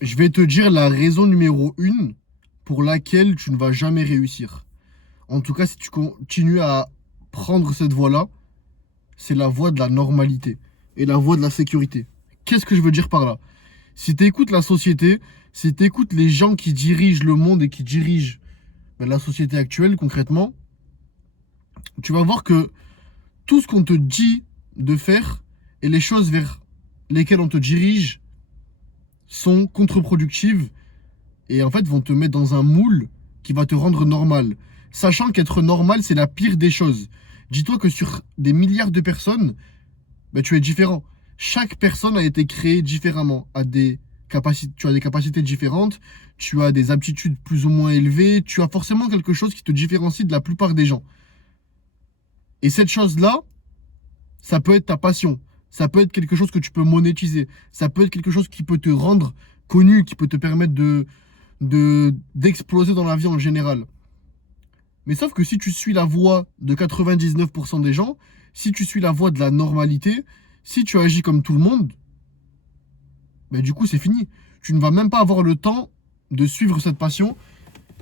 Je vais te dire la raison numéro une pour laquelle tu ne vas jamais réussir. En tout cas, si tu continues à prendre cette voie-là, c'est la voie de la normalité et la voie de la sécurité. Qu'est-ce que je veux dire par là? Si tu écoutes la société, si tu écoutes les gens qui dirigent le monde et qui dirigent la société actuelle concrètement, tu vas voir que tout ce qu'on te dit de faire et les choses vers lesquelles on te dirige sont contre-productives et en fait vont te mettre dans un moule qui va te rendre normal. Sachant qu'être normal, c'est la pire des choses. Dis-toi que sur des milliards de personnes, tu es différent. Chaque personne a été créée différemment, tu as des capacités différentes, tu as des aptitudes plus ou moins élevées, tu as forcément quelque chose qui te différencie de la plupart des gens. Et cette chose-là, ça peut être ta passion, ça peut être quelque chose que tu peux monétiser, ça peut être quelque chose qui peut te rendre connu, qui peut te permettre d'exploser dans la vie en général. Mais sauf que si tu suis la voie de 99% des gens, si tu suis la voie de la normalité, si tu agis comme tout le monde, du coup c'est fini. Tu ne vas même pas avoir le temps de suivre cette passion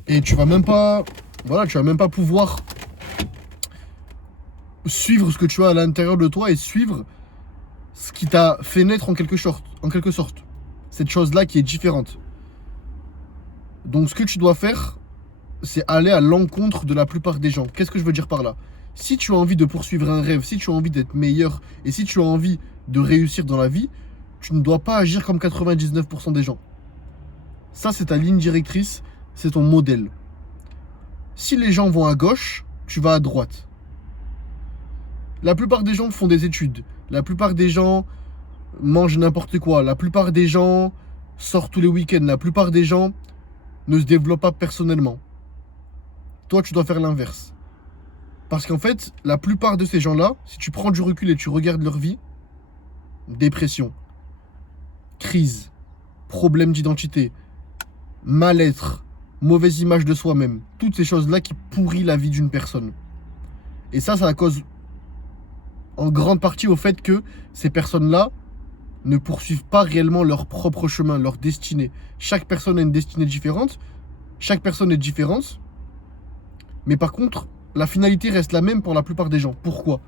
et tu vas même pas, tu vas même pas pouvoir suivre ce que tu as à l'intérieur de toi et suivre ce qui t'a fait naître en quelque sorte. Cette chose-là qui est différente. Donc ce que tu dois faire, c'est aller à l'encontre de la plupart des gens. Qu'est-ce que je veux dire par là? Si tu as envie de poursuivre un rêve, si tu as envie d'être meilleur et si tu as envie de réussir dans la vie, tu ne dois pas agir comme 99% des gens. Ça, c'est ta ligne directrice, c'est ton modèle. Si les gens vont à gauche, tu vas à droite. La plupart des gens font des études. La plupart des gens mangent n'importe quoi. La plupart des gens sortent tous les week-ends. La plupart des gens ne se développent pas personnellement. Toi, tu dois faire l'inverse. Parce qu'en fait, la plupart de ces gens-là, si tu prends du recul et tu regardes leur vie, dépression, crise, problème d'identité, mal-être, mauvaise image de soi-même, toutes ces choses-là qui pourrissent la vie d'une personne. Et ça à cause en grande partie au fait que ces personnes-là ne poursuivent pas réellement leur propre chemin, leur destinée. Chaque personne a une destinée différente, chaque personne est différente, mais par contre, la finalité reste la même pour la plupart des gens. Pourquoi?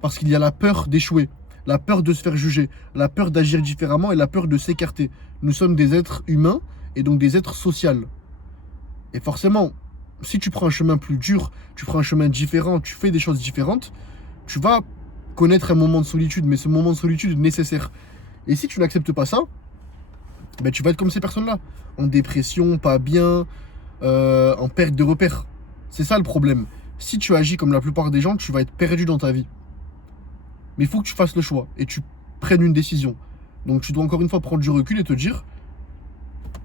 Parce qu'il y a la peur d'échouer, la peur de se faire juger, la peur d'agir différemment et la peur de s'écarter. Nous sommes des êtres humains et donc des êtres sociaux. Et forcément, si tu prends un chemin plus dur, tu prends un chemin différent, tu fais des choses différentes, tu vas connaître un moment de solitude, mais ce moment de solitude est nécessaire. Et si tu n'acceptes pas ça, tu vas être comme ces personnes-là, en dépression, pas bien, en perte de repères. C'est ça le problème. Si tu agis comme la plupart des gens, tu vas être perdu dans ta vie. Mais il faut que tu fasses le choix et tu prennes une décision. Donc tu dois encore une fois prendre du recul et te dire,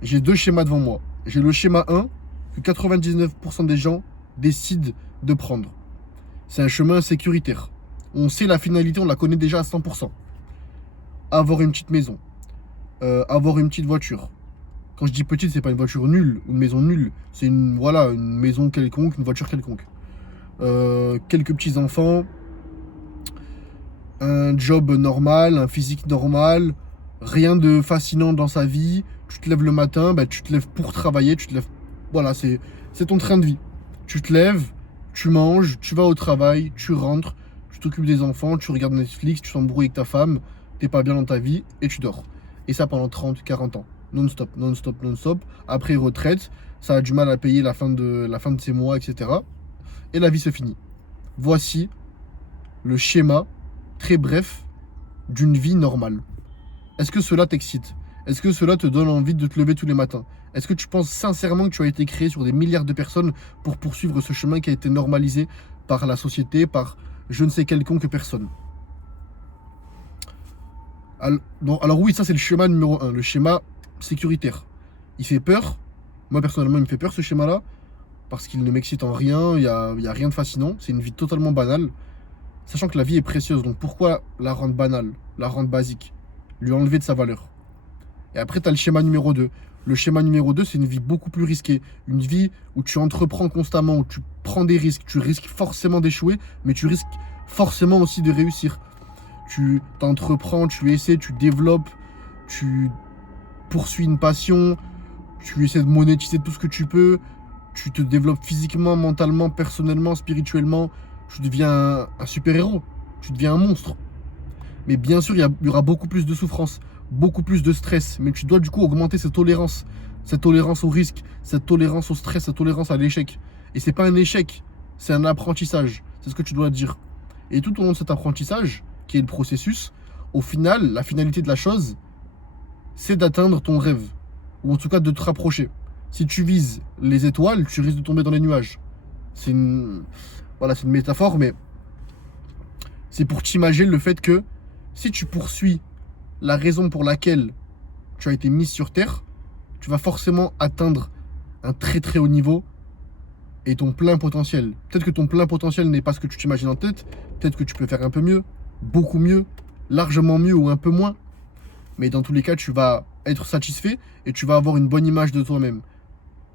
j'ai deux schémas devant moi. J'ai le schéma 1 que 99% des gens décident de prendre. C'est un chemin sécuritaire. On sait la finalité, on la connaît déjà à 100%. Avoir une petite maison, avoir une petite voiture. Quand je dis petite, c'est pas une voiture nulle, une maison nulle. C'est une maison quelconque, une voiture quelconque. Quelques petits enfants, un job normal, un physique normal, rien de fascinant dans sa vie. Tu te lèves le matin, tu te lèves pour travailler, tu te lèves. Voilà, c'est ton train de vie. Tu te lèves, tu manges, tu vas au travail, tu rentres, tu t'occupes des enfants, tu regardes Netflix, tu t'embrouilles avec ta femme, t'es pas bien dans ta vie et tu dors. Et ça pendant 30, 40 ans. Non-stop, non-stop, non-stop. Après retraite, ça a du mal à payer la fin de ses mois, etc. Et la vie se finit. Voici le schéma très bref d'une vie normale. Est-ce que cela t'excite? Est-ce que cela te donne envie de te lever tous les matins? Est-ce que tu penses sincèrement que tu as été créé sur des milliards de personnes pour poursuivre ce chemin qui a été normalisé par la société, par je ne sais quelconque personne? Alors oui, ça c'est le schéma numéro 1, le schéma sécuritaire. Il fait peur. Moi personnellement, il me fait peur ce schéma-là, parce qu'il ne m'excite en rien, il n'y a rien de fascinant. C'est une vie totalement banale, sachant que la vie est précieuse. Donc pourquoi la rendre banale, la rendre basique, lui enlever de sa valeur? Et après, tu as le schéma numéro 2. Le schéma numéro 2, c'est une vie beaucoup plus risquée. Une vie où tu entreprends constamment, où tu prends des risques. Tu risques forcément d'échouer, mais tu risques forcément aussi de réussir. Tu t'entreprends, tu essaies, tu développes, tu poursuis une passion, tu essaies de monétiser tout ce que tu peux, tu te développes physiquement, mentalement, personnellement, spirituellement, tu deviens un super-héros, tu deviens un monstre. Mais bien sûr, il y aura beaucoup plus de souffrance, beaucoup plus de stress, mais tu dois du coup augmenter cette tolérance au risque, cette tolérance au stress, cette tolérance à l'échec. Et c'est pas un échec, c'est un apprentissage, c'est ce que tu dois dire. Et tout au long de cet apprentissage, qui est le processus, au final, la finalité de la chose, c'est d'atteindre ton rêve, ou en tout cas de te rapprocher. Si tu vises les étoiles, tu risques de tomber dans les nuages. C'est une, voilà, c'est une métaphore, mais c'est pour t'imaginer le fait que si tu poursuis la raison pour laquelle tu as été mis sur Terre, tu vas forcément atteindre un très très haut niveau et ton plein potentiel. Peut-être que ton plein potentiel n'est pas ce que tu t'imagines en tête, peut-être que tu peux faire un peu mieux, beaucoup mieux, largement mieux ou un peu moins, mais dans tous les cas, tu vas être satisfait et tu vas avoir une bonne image de toi-même.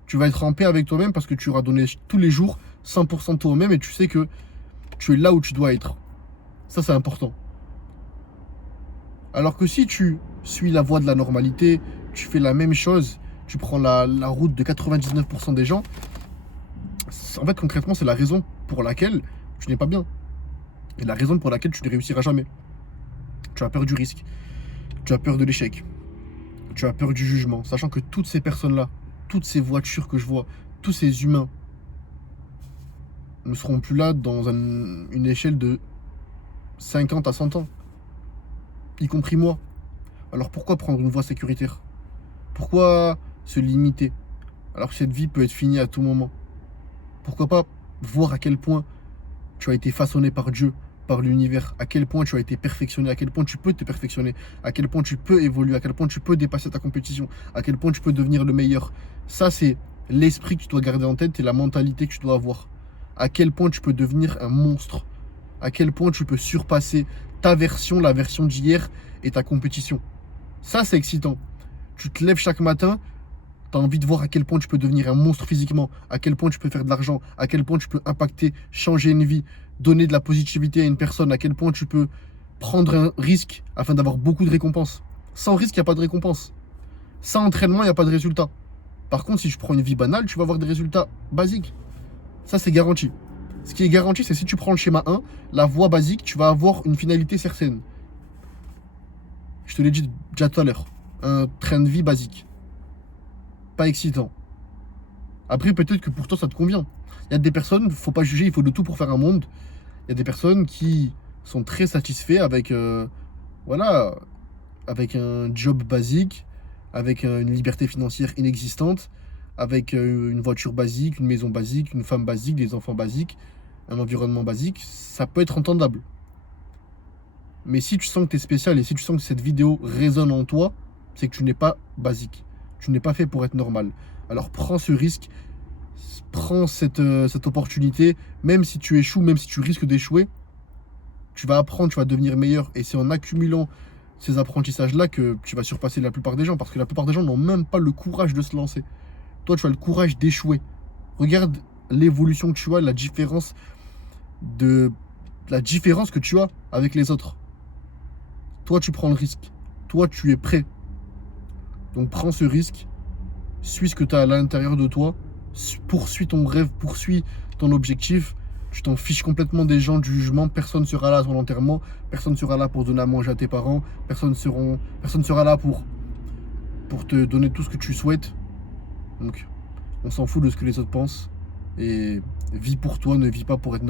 Tu vas être en paix avec toi-même parce que tu auras donné tous les jours 100% de toi-même et tu sais que tu es là où tu dois être. Ça, c'est important. Alors que si tu suis la voie de la normalité, tu fais la même chose, tu prends la route de 99% des gens, en fait, concrètement, c'est la raison pour laquelle tu n'es pas bien. Et la raison pour laquelle tu ne réussiras jamais. Tu as peur du risque, tu as peur de l'échec, tu as peur du jugement, sachant que toutes ces personnes-là, toutes ces voitures que je vois, tous ces humains ne seront plus là dans une échelle de 50 à 100 ans, y compris moi. Alors pourquoi prendre une voie sécuritaire? Pourquoi se limiter alors que cette vie peut être finie à tout moment? Pourquoi pas voir à quel point tu as été façonné par Dieu, par l'univers, à quel point tu as été perfectionné, à quel point tu peux te perfectionner, à quel point tu peux évoluer, à quel point tu peux dépasser ta compétition, à quel point tu peux devenir le meilleur. Ça, c'est l'esprit que tu dois garder en tête et la mentalité que tu dois avoir. À quel point tu peux devenir un monstre, à quel point tu peux surpasser ta version, la version d'hier et ta compétition. Ça, c'est excitant. Tu te lèves chaque matin, tu as envie de voir à quel point tu peux devenir un monstre physiquement, à quel point tu peux faire de l'argent, à quel point tu peux impacter, changer une vie, donner de la positivité à une personne, à quel point tu peux prendre un risque afin d'avoir beaucoup de récompenses. Sans risque, il n'y a pas de récompense. Sans entraînement, il n'y a pas de résultat. Par contre, si tu prends une vie banale, tu vas avoir des résultats basiques. Ça, c'est garanti. Ce qui est garanti, c'est si tu prends le schéma 1, la voie basique, tu vas avoir une finalité certaine. Je te l'ai dit déjà tout à l'heure. Un train de vie basique. Pas excitant. Après, peut-être que pour toi, ça te convient. Il y a des personnes, il ne faut pas juger, il faut de tout pour faire un monde. Il y a des personnes qui sont très satisfaits avec, voilà, avec un job basique, avec une liberté financière inexistante, avec une voiture basique, une maison basique, une femme basique, des enfants basiques, un environnement basique. Ça peut être entendable. Mais si tu sens que tu es spécial et si tu sens que cette vidéo résonne en toi, c'est que tu n'es pas basique. Tu n'es pas fait pour être normal. Alors prends ce risque, prends cette opportunité, même si tu échoues, même si tu risques d'échouer, tu vas apprendre, tu vas devenir meilleur. Et c'est en accumulant ces apprentissages-là que tu vas surpasser la plupart des gens. Parce que la plupart des gens n'ont même pas le courage de se lancer. Toi, tu as le courage d'échouer. Regarde l'évolution que tu as, la différence que tu as avec les autres. Toi, tu prends le risque. Toi, tu es prêt. Donc prends ce risque. Suis ce que tu as à l'intérieur de toi. Poursuis ton rêve, poursuis ton objectif. Tu t'en fiches complètement des gens, du jugement. Personne ne sera là à ton enterrement. Personne ne sera là pour donner à manger à tes parents. Personne ne sera là pour te donner tout ce que tu souhaites. Donc, on s'en fout de ce que les autres pensent. Et vis pour toi, ne vis pas pour être normal.